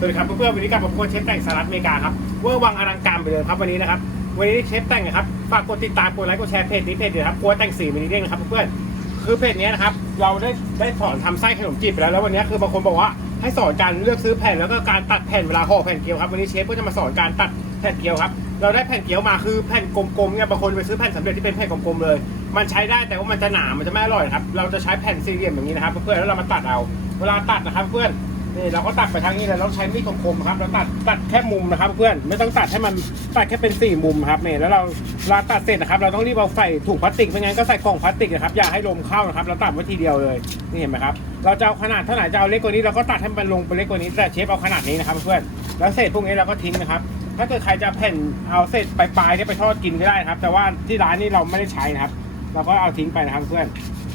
สวัสดีครับเพื่อนๆวันนี้กลับมาพบกับเชฟแต่งสหรัฐอเมริกาครับเวอร์วังอลังการไปเลยครับวันนี้นะครับวันนี้เชฟแต่งนะครับฝากกดติดตามกดไลค์กดแชร์เพจนี้เพจเดียวครับกลัวแต่งสีมินิเด้งนะครับเพื่อนๆคือเพจนี้นะครับเราได้ได้สอนทำไส้ขนมจีบไปแล้วแล้ววันนี้คือบางคนบอกว่าให้สอนการเลือกซื้อแผ่นแล้วก็การตัดแผ่นเวลาห่อแผ่นเกี๊ยวครับวันนี้เชฟก็จะมาสอนการตัดแผ่นเกี๊ยวครับเราได้แผ่นเกี๊ยวมาคือแผ่นกลมๆเนี่ยบางคนไปซื้อแผ่นสำเร็จที่เป็นแผ่นกลมๆเลย มันใช้ได้แต่ว่ามันจะหนามันจะไม่อร่อยครับเราจะใช้แผ่นสี่เหลี่ยมอย่างนี้นะครับเพื่อนๆแล้วเรามาตัดเอาเวลาตัดนะครับเพื่อน นี่เราก็ตัดไปทางนี้เลยเราใช้มีดคมๆครับเราตัดตัดแค่มุมนะครับ เพื่อนไม่ต้องตัดให้มันตัดแค่เป็นสี่มุมครับนี่แล้วเราเวลาตัดเสร็จนะครับ เราต้องรีบเอาใส่ถุงพลาสติกไม่งั้นก็ใส่กล่องพลาสติกนะครับอย่าให้ลมเข้านะครับ เราตัดไว้ทีเดียวเลยนี่เห็นไหมครับเราจะเอาขนาดเท่าไหร่จะเอาเล็กกว่านี้เราก็ตัดให้มันลงไปเล็กกว่านี้แต่เชฟเอาขนาดนี้นะครับ เพื่อนแล้วเศษพวกนี้เราก็ทิ้งนะครับ ถ้าเกิดใครจะแผ่นเอาเศษปลายๆเนี่ยไปทอดกินก็ได้ครับ แต่ว่าที่ร้านนี้เราไม่ได้ใช้นะครับ เราก็เอาทิ้งไปนะครับเพื่อน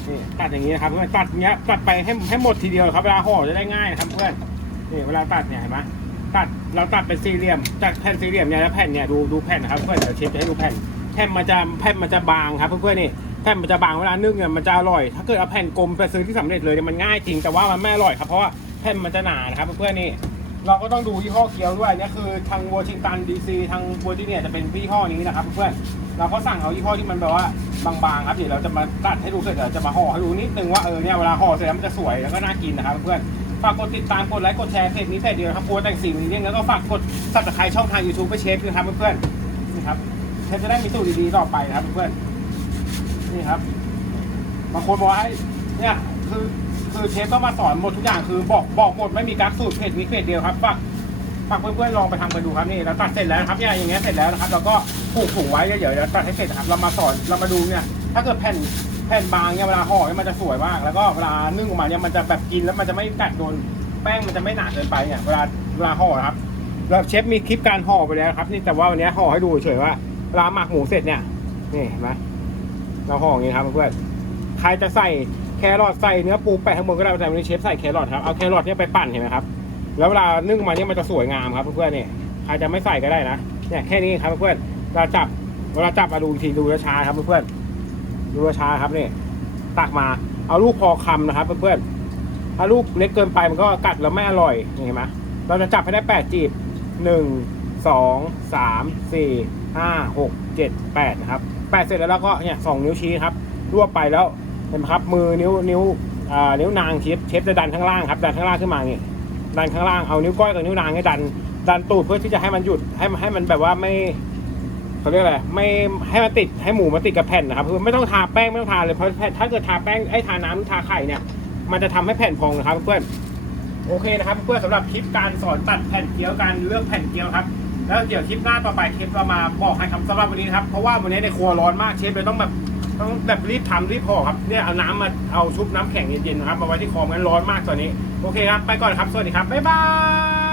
นี่ตัดอย่างนี้นะครับเพื่อนตัดเนี้ยตัดไปให้ให้หมดทีเดียวครับเวลาห่อจะได้ง่ายนะครับเพื่อนนี่เวลาตัดเนี่ยเห็นไหมตัดเราตัดเป็นสี่เหลี่ยมจากแผ่นสี่เหลี่ยมเนี่ยแล้วแผ่นเนี่ยดูดูแผ่นนะครับเพื่อนเดี๋ยวเชฟจะให้ดูแผ่นแผ่นมันจะแผ่นมันจะบางครับเพื่อนๆนี่แผ่นมันจะบางเวลานึ่งเนี่ยมันจะอร่อย ถ้าเกิดเอาแผ่นกลมไปซื้อที่สำเร็จเลยเนี่ยมันง่ายจริงแต่ว่ามันไม่อร่อยครับเพราะว่าแผ่นมันจะหนานะครับเพื่อนๆนี่เราก็ต้องดูยี่ห้อเกี๊ยวด้วยนี่คือทางวอชิงตันดีซีทางวอร์จิเนียจะเป็นยี่ห้อนี้นะครับเพื่อนเราก็สั่งเอายี่ห้อที่มันแบบว่า บางๆครับเดี๋ยวเราจะมาตัดให้ดูเสร็จเดี๋ยวจะมาห่อให้ดูนิดนึงว่าเออเนี่ยเวลาห่อเสร็จแล้วมันจะสวยแล้วก็น่ากินนะครับเพื่อนฝากกดติดตามกดไลค์กดแชร์เพจนี้เพจเดียวครับโพสแต่งสิ่งนี้แล้วก็ฝากกดซับสไครต์ช่องทางยูทูบไปเชฟด้วยครับเพื่อนๆนี่ครับเชฟจะได้มีสูตรดีๆต่อไปนะครับเพื่อนนี่ครับบางคนบอกว่าให้เนี่ยคือคือเชฟก็มาสอนหมดทุกอย่างคือบอกบอกหมดไม่มีกั๊กสูตรเพจนี้เพจเดียวครับฝาก ฝากเพื่อนๆลองไปทำกันดูครับนี่เราตัดเสร็จแล้วนะครับเนี่ยอย่างเงี้ยเสร็จแล้วนะครับเราก็ผูกถุงไว้เดี๋ยวเดี๋ยวตัดให้เสร็จนะครับเรามาสอนเรามาดูเนี่ยถ้าเกิดแผ่นแผ่นบางเนี่ยเวลาห่อเนี่ยมันจะสวยมาก แล้วก็เวลานึ่งออกมาเนี่ยมันจะแบบกินแล้วมันจะไม่กัดโดนแป้งมันจะไม่หนาเกินไปเนี่ยเวลาเวลาห่อครับเราเชฟมีคลิปการห่อไปแล้วครับ นี่แต่ว่าวันนี้ห่อให้ดูเฉยๆว่าเวลาหมักหมูเสร็จเนี่ยนี่เห็นไหมเราห่ออย่างนี้ครับเพื่อนใครจะใส่แครอทใส่เนื้อปูแปะข้างบนก็ได้แต่วันนี้เชฟใส่แครอทครับเอาแครอทเนี่ยไปปั่นเห็นไหมครับ แล้วเวลานึ่งมาเนี่ยมันจะสวยงามครับเพื่อนๆเนี่ยใครจะไม่ใส่ก็ได้นะเนี่ยแค่นี้ครับเพื่อนๆเราจับเวลาจับมาดูทีดูช้าครับเพื่อนๆดูช้าครับนี่ตักมาเอาลูกพอคำนะครับเพื่อนๆถ้าลูกเล็กเกินไปมันก็กัดแล้วไม่อร่อยนี่เห็นไหมเราจะจับให้ได้แปดจีบหนึ่งสองสามสี่ห้าหกเจ็ดแปดนะครับแปดเสร็จแล้วเราก็เนี่ยสองนิ้วชี้ครับรวบไปแล้วเห็นไหมครับมือนิ้วนิ้วอ่านิ้วนางเชฟเชฟจะดันข้างล่างครับดันข้างล่างขึ้นมาอย่างงี้ ดันข้างล่างเอานิ้วก้อยกับนิ้วนางให้ดัน ดันตูดเพื่อที่จะให้มันหยุดให้มันให้มันแบบว่าไม่เขาเรียกอะไรไม่ให้มันติดให้หมูมันติดกับแผ่นนะครับคือไม่ต้องทาแป้งไม่ต้องทาเลยเพราะแผ่นถ้าเกิดทาแป้งไอ้ทาน้ำหรือทาไข่เนี่ย มันจะทำให้แผ่นพองนะครับเพื่อนโอเคนะครับเพื่อนสำหรับคลิปการสอนตัดแผ่นเกี๊ยวการเลือกแผ่นเกี๊ยวครับแล้วเดี๋ยวคลิปหน้าต่อไปคลิปเรามาบอกให้คำสำหรับวันนี้นะครับเพราะว่าวันนี้ในครัวร้อนมากเชฟเลยต้องแบบ ต้องแบบรีบทำรีบห่อครับเนี่ยเอาน้ำมาเอาชุบน้ำแข็งเย็นๆนะครับมาไว้ที่คอมกันร้อนมากตอนนี้ โอเคครับ ไปก่อนครับ สวัสดีครับ บ๊ายบาย